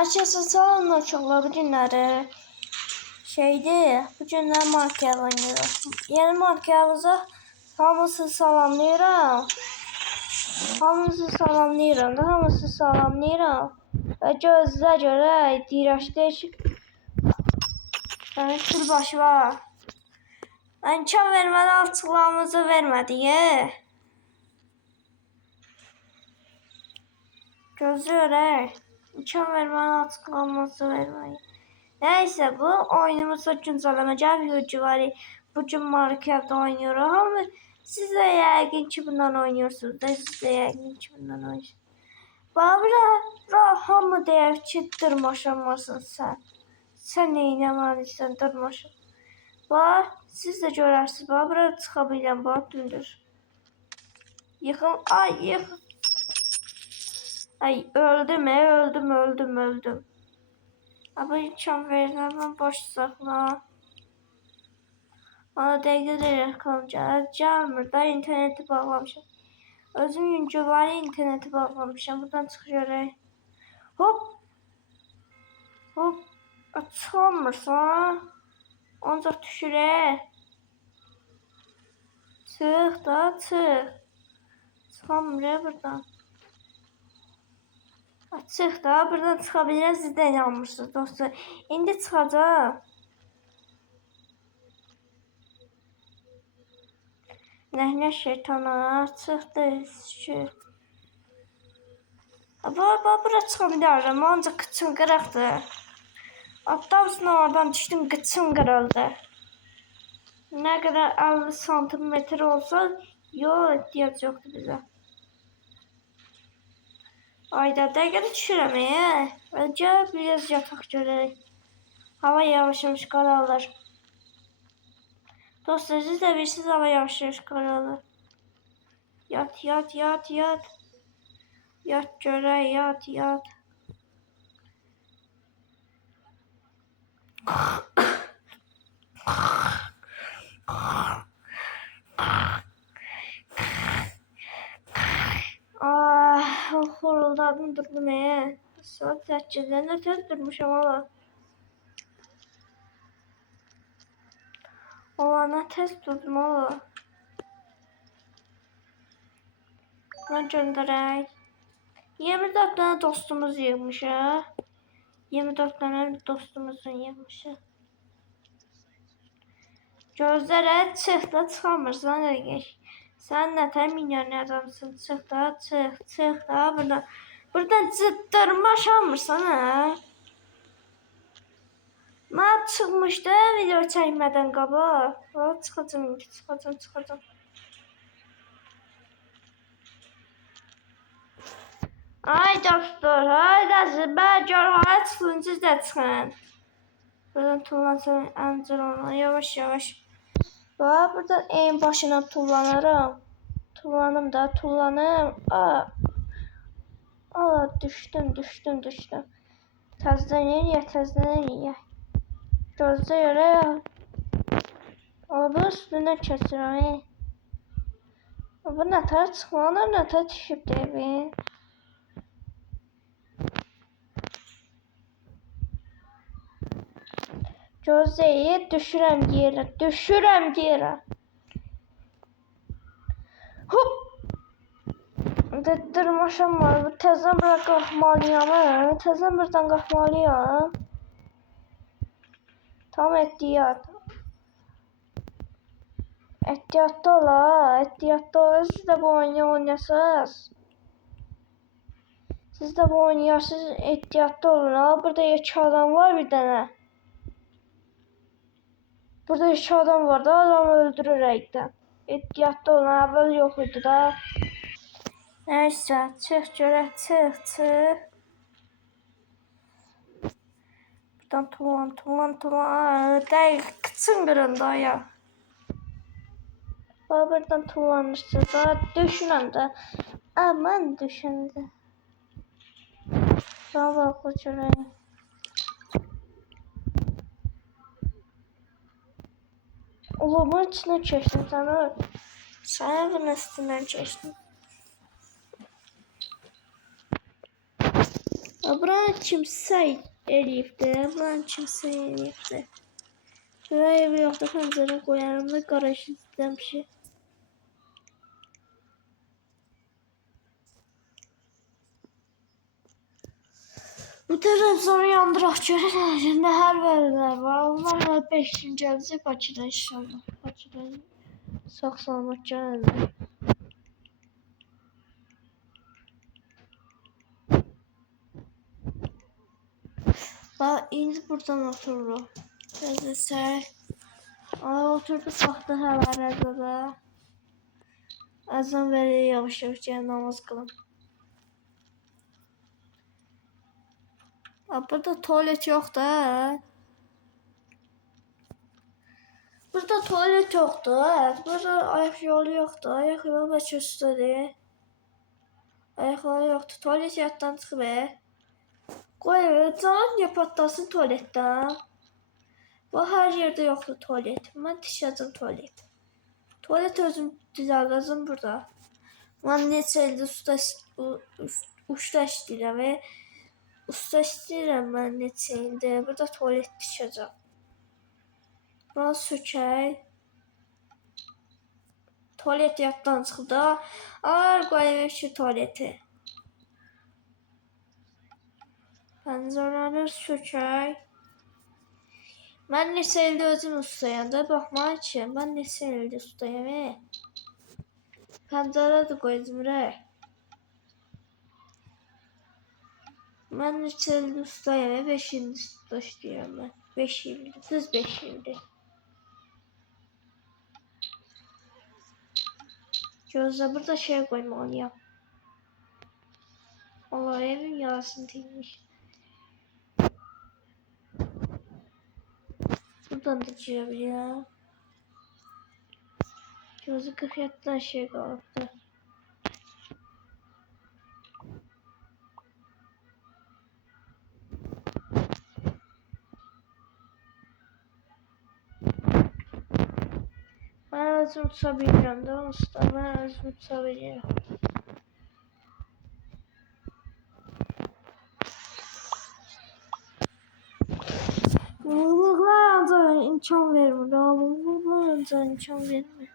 Herkese selamlar çocuklar. Bu günleri bu günler Minecraft oynuyorum. Yeni Minecraft'ımıza hamısı salamlayıram. Hamısı salamlayıram. Və gözlə görək, dirəşdik. Bir başı var. İmkan verməli açıqlamamızı vermədik. Gözləyək. İmkan verməli açıqlamamızı vermədik. Neyse bu oyunumuzda güncelleme video var. Bugün Minecraft oynuyorum ama siz de yəqin ki bundan oynuyorsunuz. Siz de yəqin ki bundan oynuyorsunuz. Babura hamı deyər ki dırmaşamazsın sen. Sen neynəməlisən dırmaşam. Siz de görərsiniz. Babura çıxa bilən dümdüz. Yıxım. Ay yıxım. Ay öldüm. Ama imkan verirəm, boş saxla. Bana dəqiqə gəlmir da, interneti bağlamışam. Özüm yüngülvari interneti bağlamışam. Buradan çıxırıq. Hop. Çıxamırsan. Ancaq düşürək. Çıx da, çıx. Çıxamırıq buradan. Çıx da, buradan çıxa biliriz. Siz də inanmırsınız dostlar. İndi çıxacaq. Nəhnə şeytana çıxdı. Bura çıxa bilərəm. Ancaq qıçım qırıqdır. Hatta oradan düşdüm, qıçım qırıldı. Nə qədər 50 santimetr olsa, ehtiyac yoxdur bizə. Ayda dəqiqə düşürəm. Gəl biraz yataq görək. Hava yavaş qaralır. Dostlar siz de bilirsiniz hava yavaş qaralır. Yat. Yat görək, yat. Horuldadım durdum. Saat təkkizdən də tez durmuşam ala. Olana tez durdum ala. Buna göndərək. 24 tane dostumuz yığmış ha. 24 tane dostumuzun yığmışı. Gözlərə çıx da çıxamırsan rəqək. Sən nətər milyon adamsın. Çıx da buradan cıddırmaşamırsan ha. Mən çıxmışdı video çəkmədən qabaq. Çıxacam. Ay dostlar, haydi ben görhaya çıxın, siz də çıxın. Buradan tullansın, əncir ona, yavaş. Buradan en başına tullanırım. Tullanım. Düşdüm. Təzdən eləyək. Gözlə görək. Bu üstündən keçirəm. Bu nətər çıxmalar, nətər düşüb deyib. Gözləyi düşürəm yerə. Hop. Dırmaşam var. Təzdən bura qalxmalıyam. Təzdən buradan qalxmalıyam. Tam ehtiyat. Ehtiyatlı ola. Siz də bu oyunu oynayasınız. Ehtiyatlı olun. Burada 2 adam var bir dənə. Burada 2 adam var da adamı öldürür rəqdən. Ehtiyatlı olun. Əvvəl yox idi da. Nəysə, çıx görək, çıx. Buradan tullan. Dəqiq, qıçın qırıldı ya. Buradan tullanırsınız. Düşünəm də. Aman düşündü. Sonra görək. Bunun içindən keçdim sana. Sana bunun üstündən keçdim. Buranı kimsə eləyibdi. Buranı kimsə eləyibdi. Şuraya evi yoxda pəncərə qoyarım da qaraj izləyəm bir şey. Bu televizyonu yandıraq görək. Nə hər vərilər var. Onlarla 5-ci gələcək Bakıda inşallah. Bakıda sağ-salamat gələcək. İndi buradan otururum. Gəzəsək. Oturduq vaxtı həvərədə də. Əzan verir yavaş-yavaş gəlib namaz qılım. Burada tuvalet yoxdur. Burada tuvalet yoxdur. Burada ayaq yolu yoxdur. Ayaq yolu bəlkə üstədir. Ayaq yolu yoxdur. Tuvalet yaddan çıxıb. Qoy canım niyə patlasın tualetdən. Bu hər yerdə yoxdur tuvalet. Mən tikəcəm tuvalet. Tuvalet özüm düzəldəcəm burada. Mən neçə ildir usta işləyirəm və usta istəyirəm mən neçə ildir. Burada tuvalet tikəcəm. Buna sökək. Tuvalet yaddan çıxdı. Qoyayım ki tuvaleti. Pəncərələri sökək. Mən neçə ildir özüm ustayam da. Baxmayın ki, mən neçə ildir ustayam. Pəncərə də qoyacam rək. Mən neçə ildir ustayam. 5 ildir usta işləyirəm mən. 5 ildir. Düz 5 ildir. Gözlə burada şey qoymalıyam. Allah evin yarasını deyilmiş. Buradan da girebilirim. Gözü 47'den şey kalıptı. Ben özüm tutabilirim de usta. Ben özüm tutabilirim. Bunlar ancak imkan vermir. Bunlar ancak imkan vermir.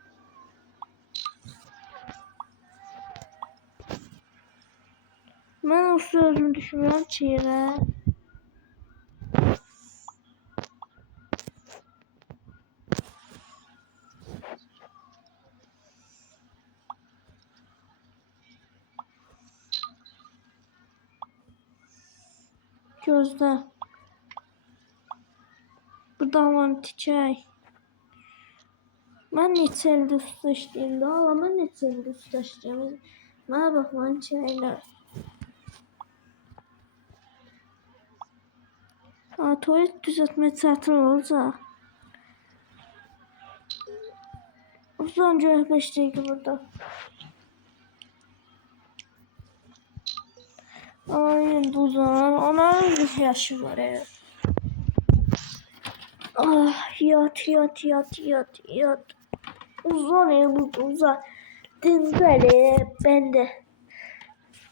Ben o sözümü düşünmüyorum çiğne. Gözde. Buradan var tikey. Ben neçə ildir usta işləyirəm də. Allah mən neçə ildir usta işləyirəm. Mənə baxmayın çəylər. Tuvalet düzəltmək çətin olacaq. Uzan görək 5 dəqiqə burada. Aynen uzan. Ananın bir yaşı var ya. Ah yat. Uzan ya burada uzan. Böyle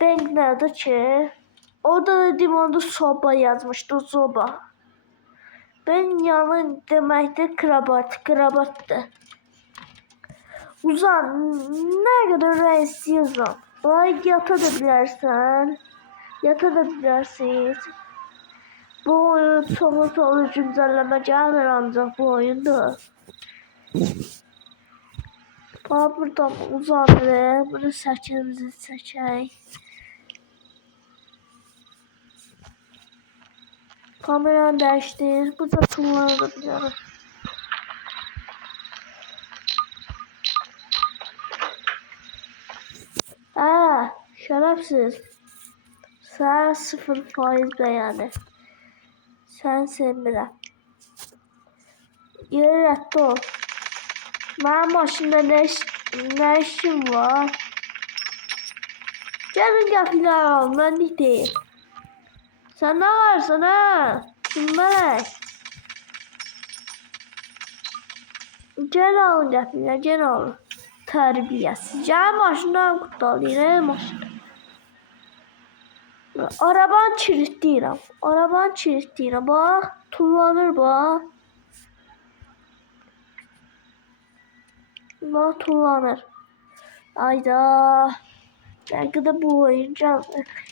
ben nerede ki? Orada da dimanda soba yazmıştı soba. Ben yanı demekti krabattı. Uzan ne kadar reis yazan. Ay yata da bilərsən. Yata da bilərsiniz. Bu oyun sonu güncelleme gelir ancak bu oyunda. Buradan uzandı. Bunu səkimizi çəkək. Kameranı dəyişdir. Burada tulları da bilərim. Şərəfsiz. Sən 0% bəyəni. Sən sevmirəm. Yeri rədd ol. Mənim maşında nə işim var? Gəlin qəfilər al, mənlik deyil. Sən nə varsan hə? Bilmələk. Gəl alın qəfilər, gəl alın. Tərbiyəsiz. Gəl maşından qutdalayın, maşında. Araban çiritləyirəm. Araban çiritləyirəm. Bax, tullanır bax. Bax, tullanır. Ayda. Belki de bu oyuncu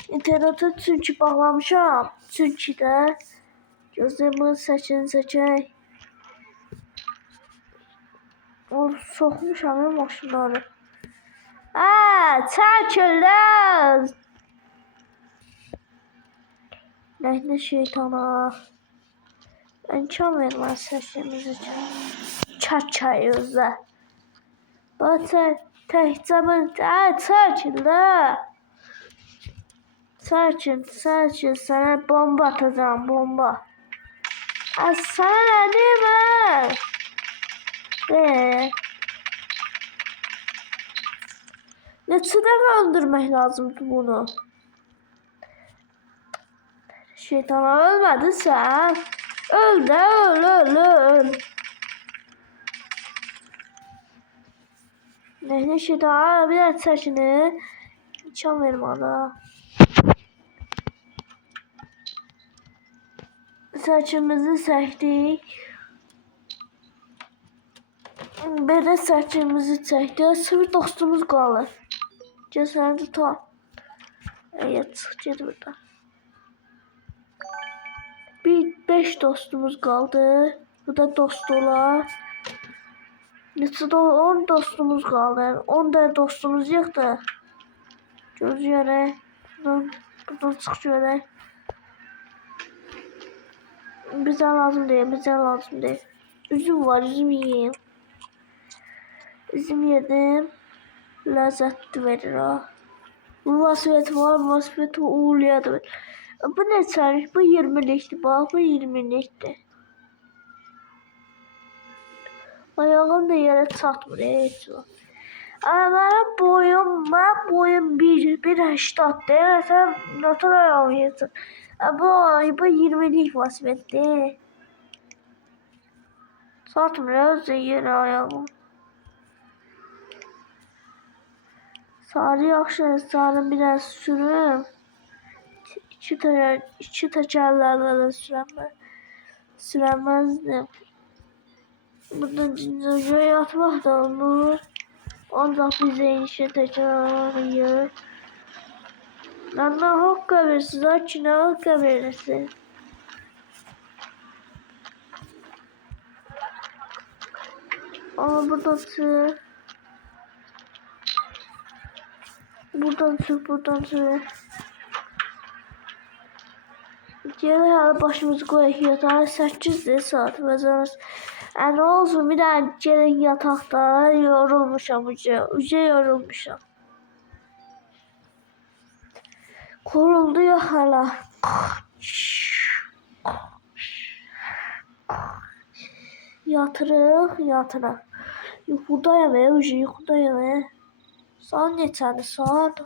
internete çünkü bağlamışam. Çünkü de gözümü seçin. O sokmuşam ya maşınları. Çəkilin. Ləhlə şeytana. İmkan vermez sesimiz için. Çəkəyüzə. Bax, təkcə mən... çəkilin. Çəkin, sənə bomba atacağım, bomba. Sənə nə deyim mən? Neçə dəfə öldürmək lazımdır bunu? Şeytana ölmedin sen. Öl de öl. Ne şeytana bir de saçını. İçan verim ana. Saçımızı çektik. Bir de saçımızı çektik. Sıfır dostumuz kalır. Cesarını tutar. Evet, gel burada. 5 dostumuz kaldı. Bu da dost olar. Neçə 10 dostumuz kaldı. 10 da dostumuz yok da. Göz yere. Buradan çık şöyle. Bize lazım değil. Üzüm var, üzüm yiyeyim. Üzüm yedim. Lezzetli verir ha. Bu vasfiyeti var, vasfiyeti uğurlayadı. Bu ne çarış? Bu 20'likti bak, bu 20'likti. Ayağım da yere çatmır hiç o. Ama benim boyum 1.80 değil. Sen nasıl ayağım yesin? Bu 20'lik vasfiyeti. Çatmır yere ayağım. Sarı yaxşı, sarı biraz sürüm. İki tekerlerle süremezdim. Burada cincoya yatmak da olur. Ancak bize işe tekerler. Lan hokka verirsin, açına hokka verirsin. Ama buradan çık. Buradan çık. Gelin hadi başımızı koyaq yatağa 8 saat vəzərəz. Ne olsun bir daha gelin yatakta yorulmuşam uca yorulmuşam. Koruldu ya hala. Yatırıq. Yuxudayım uca yuxudayım. Saat neçədir saat?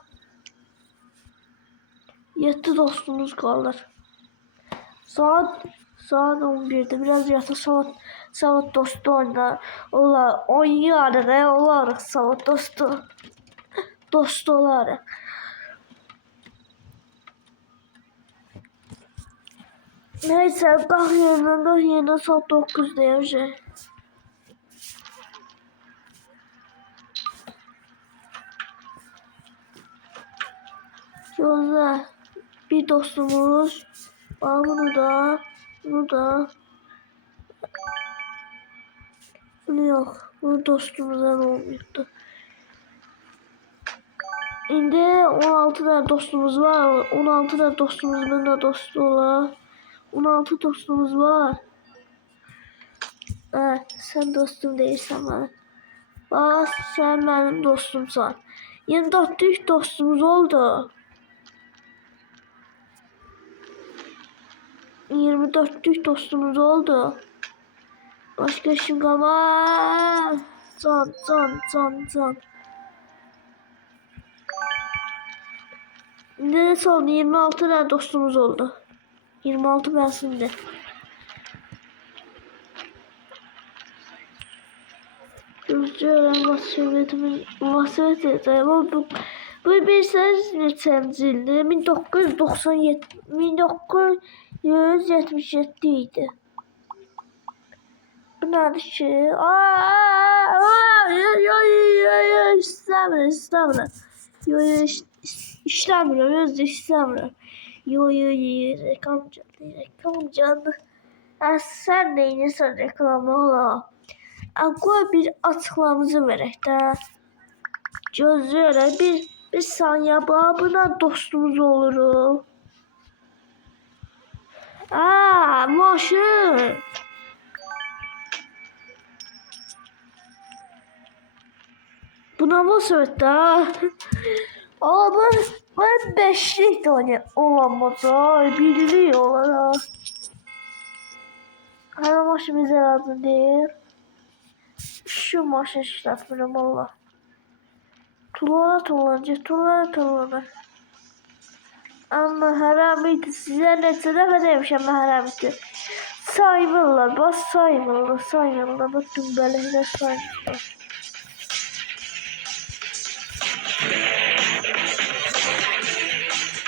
7 dostumuz kalır. Saat 11'de biraz yata saat dostu oynar. Olarıq saat dostu olarıq. Neyse kalk yerinden saat 9'da Şöyle bir dostumuz. Bunu da. Bunu yok. Bu dostumuzdan olmuştu. Şimdi 16 tane dostumuz var. 16 tane dostumuzun da dostu olar. 16 dostumuz var. Sen dostum değilsen bana. Bak sen benim dostumsan. 24 dostumuz oldu. 24'lük dostumuz oldu. Başka işim kalmaz. Can. Neresi oldu? 26 tane dostumuz oldu. 26 ben şimdi. Gözcüyorum vasfiyeti. Bu bilirsiniz neçənci ildir? 1977 idi. Bu nədir ki? İstəmirəm. İşləmirəm, özü istəmirəm. Reklam canlı. Sən neyinsən reklamı ola? Qoy bir açıqlamamızı verək də. Gözləyərək bir saniyə buna dostumuz oluruq. Maşın. Buna mı söyledi? Ben beşlik tane olamaz. Birliği olarak. Her maşın bize lazım değil. Şu maşın işletmiyorum Allah. Tulana. Ama haramıydı. Size neçə dəfə demişəm mən haramıydı. Saymırlar. Bas saymırlar. Bak dümbələklər saymırlar.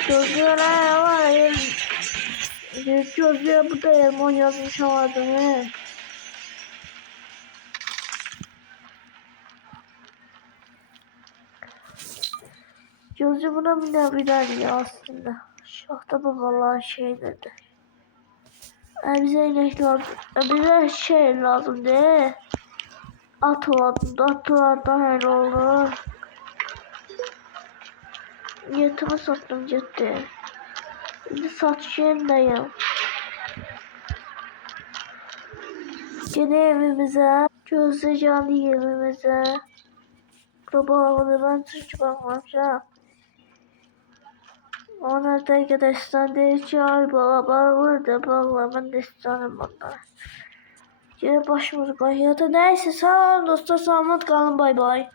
Gözlere var ya. Gözlere burada elmon yazmış adını. Gözü buna binebilir ya aslında. Şahta babalar şey dedi. Bize inek lazım. Bize şey lazım değil. At lazım. Atlar daha iyi olur. Yatımı sattım ciddi. Şimdi satışındayım. Gene evimize. Gözde canlı evimize. Babamı ben çünkü bakmamışım. Onlar da arkadaşlar değişiyor. Baba burada. Baba ben de istiyorum onları. Yine başımız koyuyor. Neyse sağ olun dostlar. Sağlık kalın. Bay bay.